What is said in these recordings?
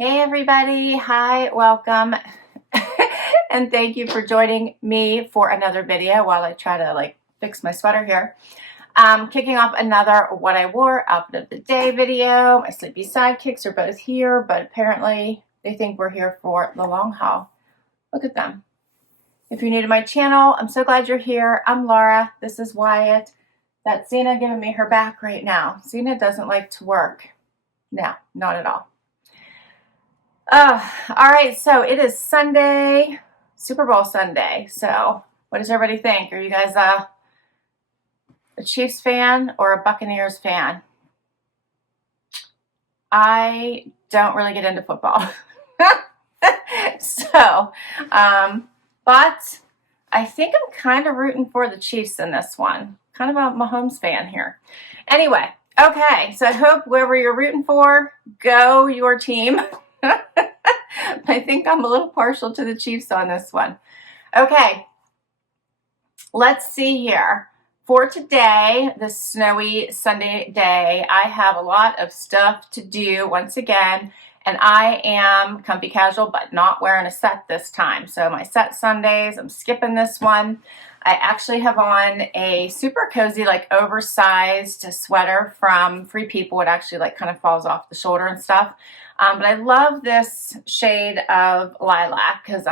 Hey everybody, hi, welcome, and thank you for joining me for another video while I try to fix my sweater here. Kicking off another what I wore outfit of the day video. My sleepy sidekicks are both here, but apparently they think we're here for the long haul. Look at them. If you're new to my channel, I'm so glad you're here. I'm Laura, this is Wyatt. That's Zena giving me her back right now. Zena doesn't like to work. No, not at all. All right, so it is Sunday, Super Bowl Sunday. So what does everybody think? Are you guys a Chiefs fan or a Buccaneers fan? I don't really get into football. So, but I think I'm kind of rooting for the Chiefs in this one. Kind of a Mahomes fan here. Anyway, okay, so I hope whoever you're rooting for, go your team. I think I'm a little partial to the Chiefs on this one. Okay, let's see here. For today, this snowy Sunday day, I have a lot of stuff to do once again, and I am comfy casual, but not wearing a set this time. So my set Sundays, I'm skipping this one. I actually have on a super cozy, oversized sweater from Free People. It actually kind of falls off the shoulder and stuff. But I love this shade of lilac because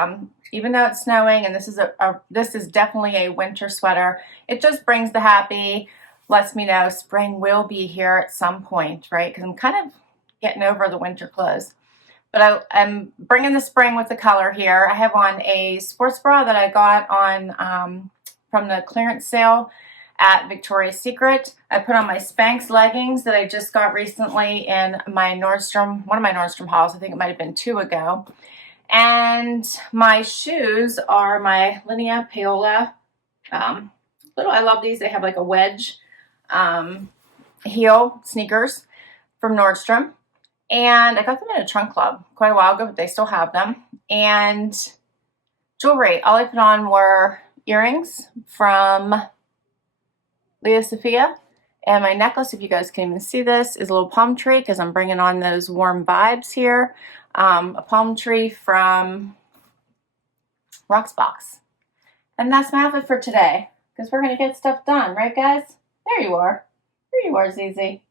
even though it's snowing and this is definitely a winter sweater, it just brings the happy, lets me know spring will be here at some point, right? Because I'm kind of getting over the winter clothes. But I'm bringing the spring with the color here. I have on a sports bra that I got on from the clearance sale at Victoria's Secret. I put on my Spanx leggings that I just got recently in my Nordstrom, one of my Nordstrom hauls. I think it might have been 2 ago. And my shoes are my Linea Paola. I love these. They have like a wedge heel sneakers from Nordstrom. And I got them in a trunk club quite a while ago, but they still have them. And jewelry, all I put on were earrings from Leah Sophia, and my necklace, if you guys can even see this, is a little palm tree because I'm bringing on those warm vibes here. A palm tree from Rocksbox. And that's my outfit for today because we're going to get stuff done, right guys? There you are. There you are, Zizi.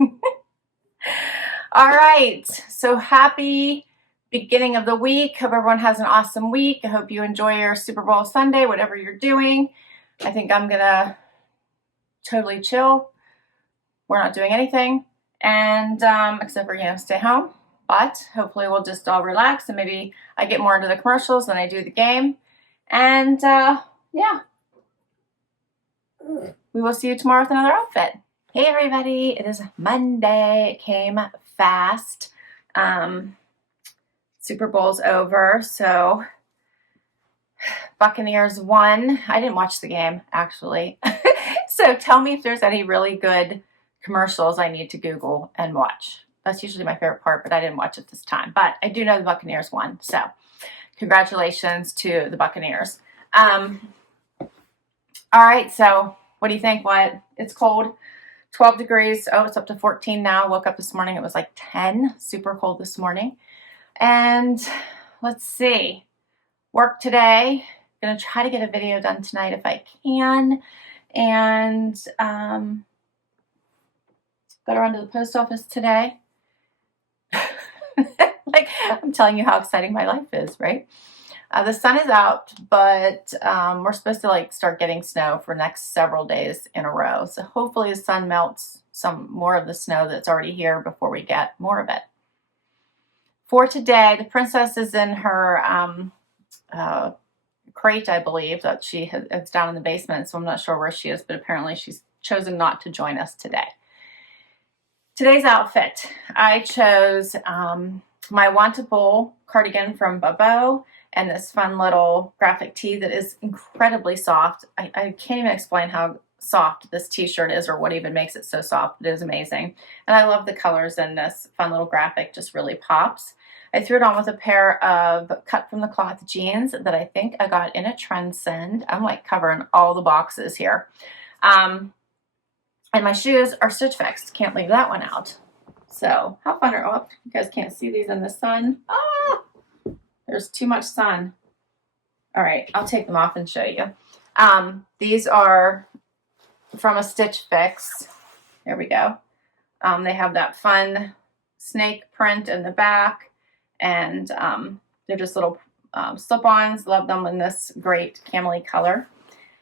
All right, so happy beginning of the week. Hope everyone has an awesome week. I hope you enjoy your Super Bowl Sunday, whatever you're doing. I think I'm going to totally chill. We're not doing anything, and except for stay home, but hopefully we'll just all relax and maybe I get more into the commercials than I do the game. And yeah, we will see you tomorrow with another outfit. Hey everybody, it is Monday. It came fast. Super Bowl's over, so Buccaneers won. I didn't watch the game actually. So tell me if there's any really good commercials I need to Google and watch. That's usually my favorite part, but I didn't watch it this time. But I do know the Buccaneers won, so congratulations to the Buccaneers. All right, so what do you think, Wyatt? It's cold, 12 degrees. Oh, it's up to 14 now. Woke up this morning, it was like 10, super cold this morning. And let's see, work today. Gonna try to get a video done tonight if I can. And got to run to the post office today. I'm telling you how exciting my life is, right? The sun is out, but we're supposed to start getting snow for the next several days in a row. So hopefully the sun melts some more of the snow that's already here before we get more of it. For today, the princess is in her crate, I believe, that it's down in the basement, so I'm not sure where she is, but apparently she's chosen not to join us today. Today's outfit, I chose my Wantable cardigan from Bobeau and this fun little graphic tee that is incredibly soft. I can't even explain how soft this t-shirt is or what even makes it so soft. It is amazing. And I love the colors in this fun little graphic, just really pops. I threw it on with a pair of cut from the cloth jeans that I think I got in a Trendsend. I'm covering all the boxes here. And my shoes are Stitch Fix. Can't leave that one out. So how fun are, oh, you guys can't see these in the sun. Ah, there's too much sun. All right, I'll take them off and show you. These are from a Stitch Fix. There we go. They have that fun snake print in the back, and they're just little slip-ons. Love them in this great camel color.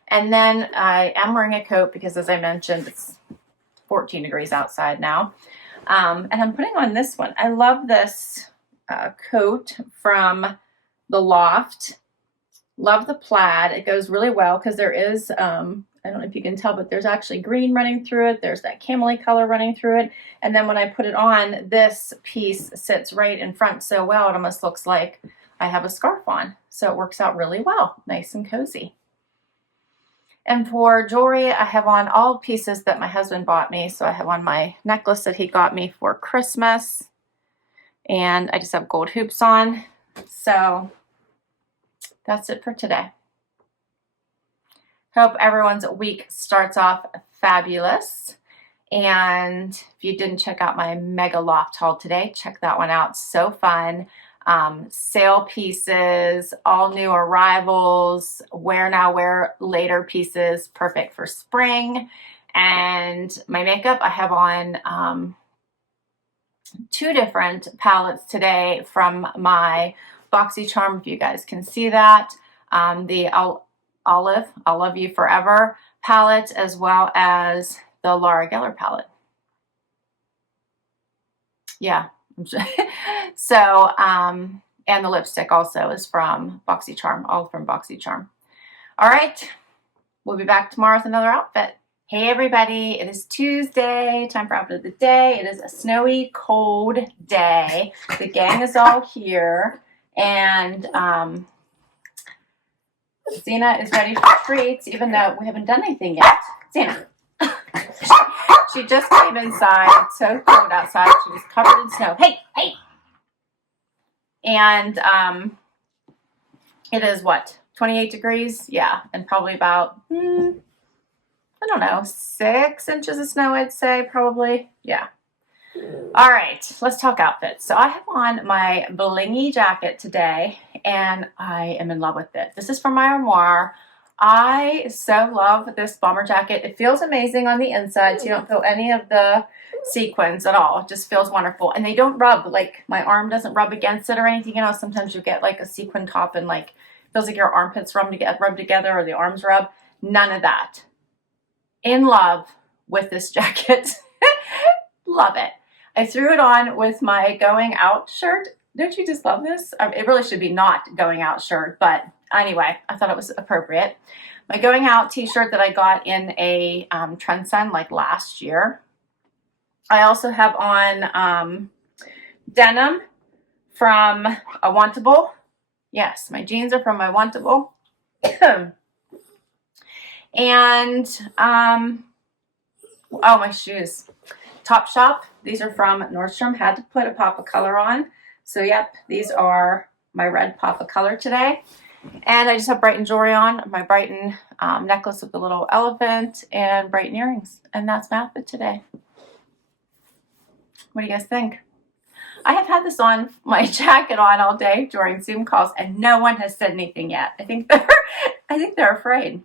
And then I am wearing a coat because, as I mentioned, it's 14 degrees outside now. And I'm putting on this one. I love this coat from the Loft. Love the plaid. It goes really well because there is, I don't know if you can tell, but there's actually green running through it. There's that camel color running through it. And then when I put it on, this piece sits right in front so well, it almost looks like I have a scarf on. So it works out really well. Nice and cozy. And for jewelry, I have on all pieces that my husband bought me. So I have on my necklace that he got me for Christmas. And I just have gold hoops on. So that's it for today. Hope everyone's week starts off fabulous. And if you didn't check out my Mega Loft haul today, check that one out. So fun. Sale pieces, all new arrivals, wear now, wear later pieces, perfect for spring. And my makeup, I have on 2 different palettes today from my BoxyCharm, if you guys can see that. The Olive, I'll Love You Forever palette, as well as the Laura Geller palette. Yeah. So, and the lipstick also is from BoxyCharm, all from BoxyCharm. All right, we'll be back tomorrow with another outfit. Hey everybody, it is Tuesday, time for outfit of the day. It is a snowy, cold day. The gang is all here, and Zena is ready for treats, even though we haven't done anything yet. Zena. She just came inside. It's so cold outside. She was covered in snow. Hey, hey. And it is what? 28 degrees? Yeah. And probably about, I don't know, 6 inches of snow, I'd say, probably. Yeah. All right. Let's talk outfits. So I have on my blingy jacket today, and I am in love with it. This is from my Armoire. I so love this bomber jacket. It feels amazing on the inside, so you don't feel any of the sequins at all. It just feels wonderful. And they don't rub, like my arm doesn't rub against it or anything. You know, sometimes you get like a sequin top and like feels like your armpits rub together or the arms rub. None of that. In love with this jacket. Love it. I threw it on with my going out shirt. Don't you just love this? It really should be not going out shirt, but anyway, I thought it was appropriate. My going out t-shirt that I got in a Trendsend like last year. I also have on denim from a Wantable. Yes, my jeans are from my Wantable. And, oh, my shoes. Topshop. These are from Nordstrom. Had to put a pop of color on. So, yep, these are my red pop of color today. And I just have Brighton jewelry on. My Brighton necklace with the little elephant and Brighton earrings. And that's my outfit today. What do you guys think? I have had this on, my jacket on all day during Zoom calls, and no one has said anything yet. I think they're afraid.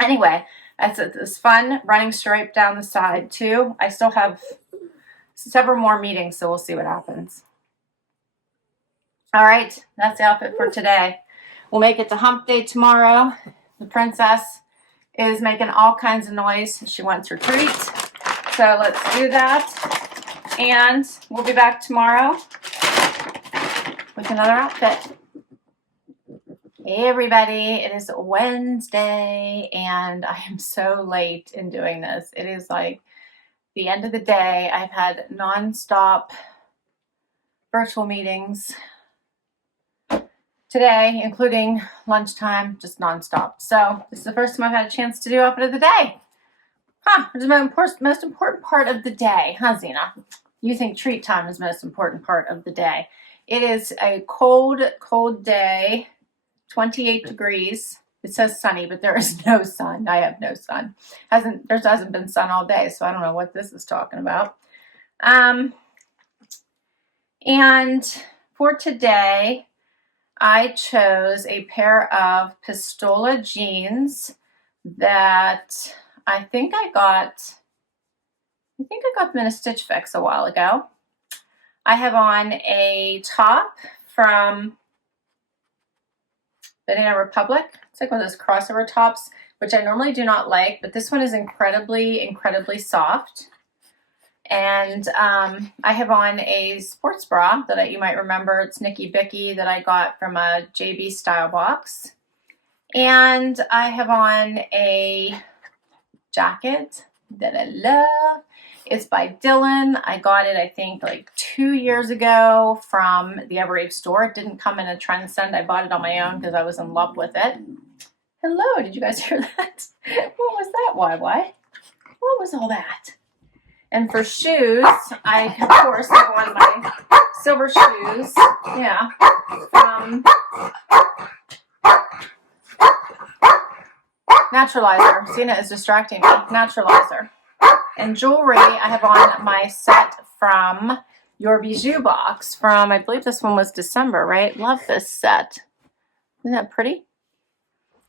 Anyway, that's this fun running stripe down the side too. I still have several more meetings, so we'll see what happens. All right, that's the outfit for today. We'll make it to hump day tomorrow. The princess is making all kinds of noise. She wants her treat. So let's do that. And we'll be back tomorrow with another outfit. Hey everybody, it is Wednesday and I am so late in doing this. It is like the end of the day. I've had non-stop virtual meetings today, including lunchtime, just non-stop. So this is the first time I've had a chance to do outfit of the day. Huh, it's the most important part of the day, huh, Zena? You think treat time is the most important part of the day. It is a cold, cold day, 28 degrees. It says sunny, but there is no sun. I have no sun. There hasn't been sun all day, so I don't know what this is talking about. And for today, I chose a pair of Pistola jeans that I think I got them in a Stitch Fix a while ago. I have on a top from Banana Republic. It's like one of those crossover tops, which I normally do not like, but this one is incredibly, incredibly soft. And I have on a sports bra that you might remember. It's Nicky Bicky that I got from a JB Style Box. And I have on a jacket that I love. It's by Dylan. I got it, I think, like 2 years ago from the Evereve store. It didn't come in a Trendsend. I bought it on my own because I was in love with it. Hello, did you guys hear that? What was that, YY? What was all that? And for shoes, I, of course, have on my silver shoes. Yeah. From Naturalizer. Zena is distracting me. Naturalizer. And jewelry, I have on my set from your Bijoux Box from, I believe this one was December, right? Love this set. Isn't that pretty?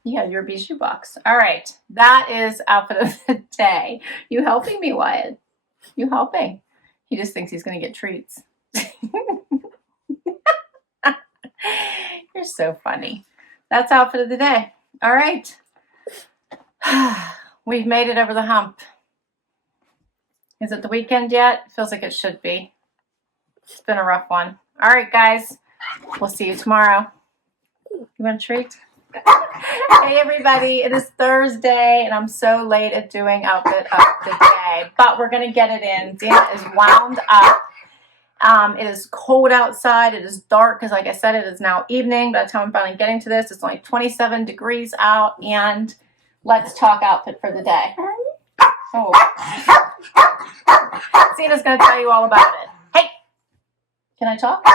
Yeah, your Bijoux Box. All right. That is outfit of the day. You helping me, Wyatt? You helping? He just thinks he's going to get treats. You're so funny. That's outfit of the day. All right. We've made it over the hump. Is it the weekend yet? Feels like it should be. It's been a rough one. All right, guys. We'll see you tomorrow. You want a treat? Hey, everybody. It is Thursday, and I'm so late at doing outfit of the day. But we're going to get it in. Zena is wound up. It is cold outside. It is dark because, like I said, it is now evening. By the time I'm finally getting to this, it's only 27 degrees out. And let's talk outfit for the day. Oh. Zena's going to tell you all about it. Hey, can I talk?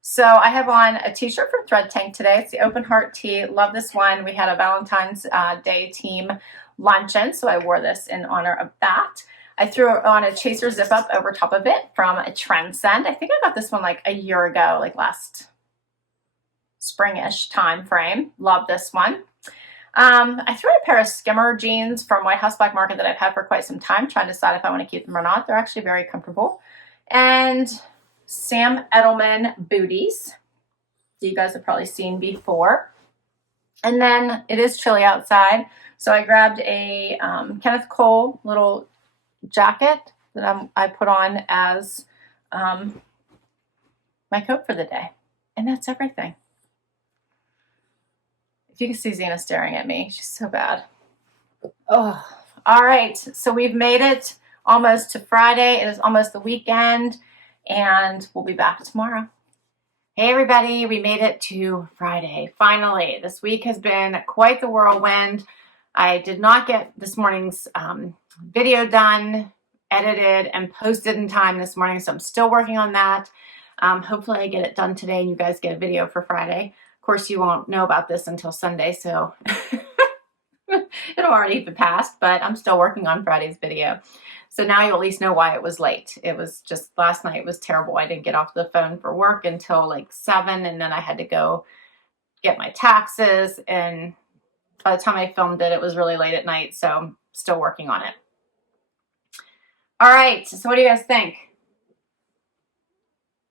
So I have on a t-shirt from Thread Tank today. It's the Open Heart tee. Love this one. We had a Valentine's Day team luncheon, so I wore this in honor of that. I threw on a chaser zip up over top of it from a Trendsend. I think I got this one like a year ago, like last springish time frame. Love this one. I threw in a pair of skimmer jeans from White House Black Market that I've had for quite some time, trying to decide if I want to keep them or not. They're actually very comfortable. And Sam Edelman booties that you guys have probably seen before. And then it is chilly outside, so I grabbed a Kenneth Cole little jacket that I put on as my coat for the day. And that's everything. If you can see Zena staring at me, she's so bad. Oh, all right. So we've made it almost to Friday. It is almost the weekend, and we'll be back tomorrow. Hey, everybody. We made it to Friday. Finally, this week has been quite the whirlwind. I did not get this morning's video done, edited, and posted in time this morning, so I'm still working on that. Hopefully I get it done today and you guys get a video for Friday. Of course, you won't know about this until Sunday, so it'll already be passed, but I'm still working on Friday's video. So now you'll at least know why it was late. It was just last night was terrible. I didn't get off the phone for work until like 7, and then I had to go get my taxes, and by the time I filmed it, it was really late at night, so I'm still working on it. All right, so what do you guys think?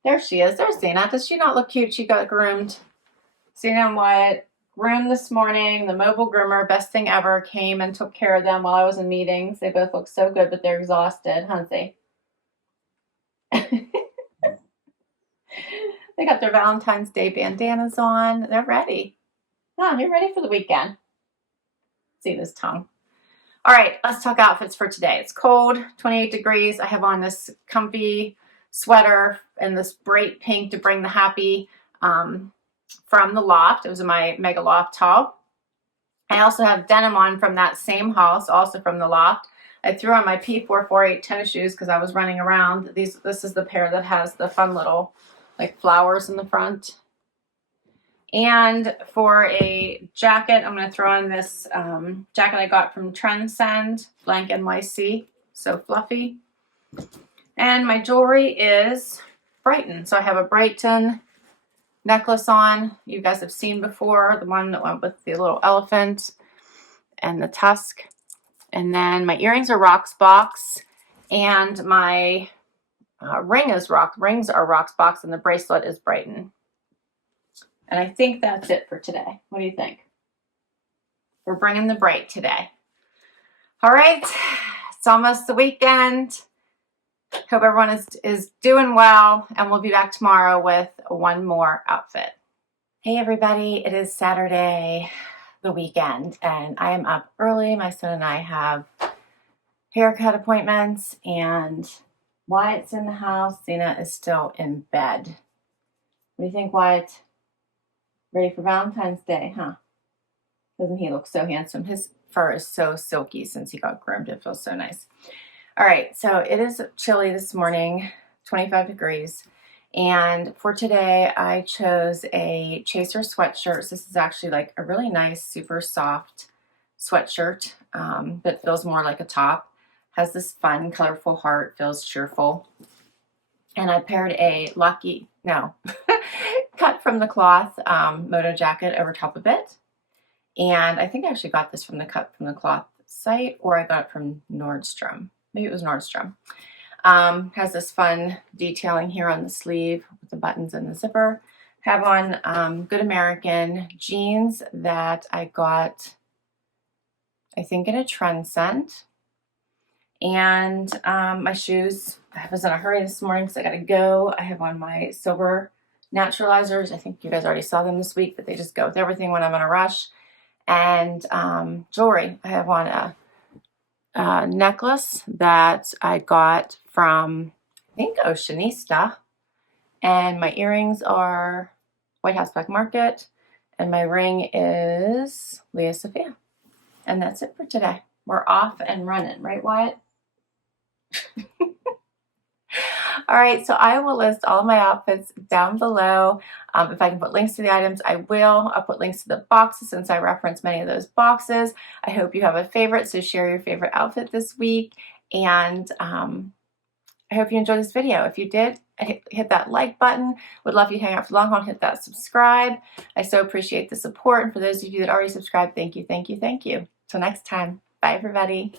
There she is. There's Zena. Does she not look cute? She got groomed. Zena and Wyatt groomed this morning. The mobile groomer, best thing ever, came and took care of them while I was in meetings. They both look so good, but they're exhausted, huh, they? They got their Valentine's Day bandanas on. They're ready. Oh, you're ready for the weekend. See this tongue. All right, let's talk outfits for today. It's cold, 28 degrees. I have on this comfy sweater and this bright pink to bring the happy from the Loft. It was in my Mega Loft haul. I also have denim on from that same haul, so also from the Loft. I threw on my P448 tennis shoes because I was running around. This is the pair that has the fun little like flowers in the front. And for a jacket, I'm going to throw on this jacket I got from Trendsend, BlankNYC. So fluffy. And my jewelry is Brighton. So I have a Brighton necklace on. You guys have seen before, the one that went with the little elephant and the tusk. And then my earrings are Rocksbox, and my rings are Rocksbox, and the bracelet is Brighton. And I think that's it for today. What do you think? We're bringing the bright today. All right, it's almost the weekend. Hope everyone is doing well, and we'll be back tomorrow with one more outfit. Hey everybody, it is Saturday, the weekend, and I am up early. My son and I have haircut appointments, and Wyatt's in the house. Zena is still in bed. What do you think, Wyatt? Ready for Valentine's Day, huh? Doesn't he look so handsome? His fur is so silky since he got groomed. It feels so nice. All right, so it is chilly this morning, 25 degrees. And for today, I chose a Chaser sweatshirt. This is actually like a really nice, super soft sweatshirt that feels more like a top. Has this fun, colorful heart, feels cheerful. And I paired a cut from the cloth moto jacket over top of it. And I think I actually got this from the cut from the cloth site, or I got it from Nordstrom. Maybe it was Nordstrom. Has this fun detailing here on the sleeve with the buttons and the zipper. Have on Good American jeans that I got, I think, in a Trendsend. And my shoes, I was in a hurry this morning because I got to go. I have on my silver naturalizers. I think you guys already saw them this week, but they just go with everything when I'm in a rush. And jewelry. I have on a necklace that I got from, I think, Oceanista. And my earrings are White House Black Market. And my ring is Lea Sophia. And that's it for today. We're off and running. Right, Wyatt? All right, so I will list all of my outfits down below. If I can put links to the items, I will. I'll put links to the boxes since I reference many of those boxes. I hope you have a favorite, so share your favorite outfit this week. And I hope you enjoyed this video. If you did, hit that like button. Would love you to hang out for long haul and hit that subscribe. I so appreciate the support. And for those of you that already subscribed, thank you, thank you, thank you. Till next time, bye everybody.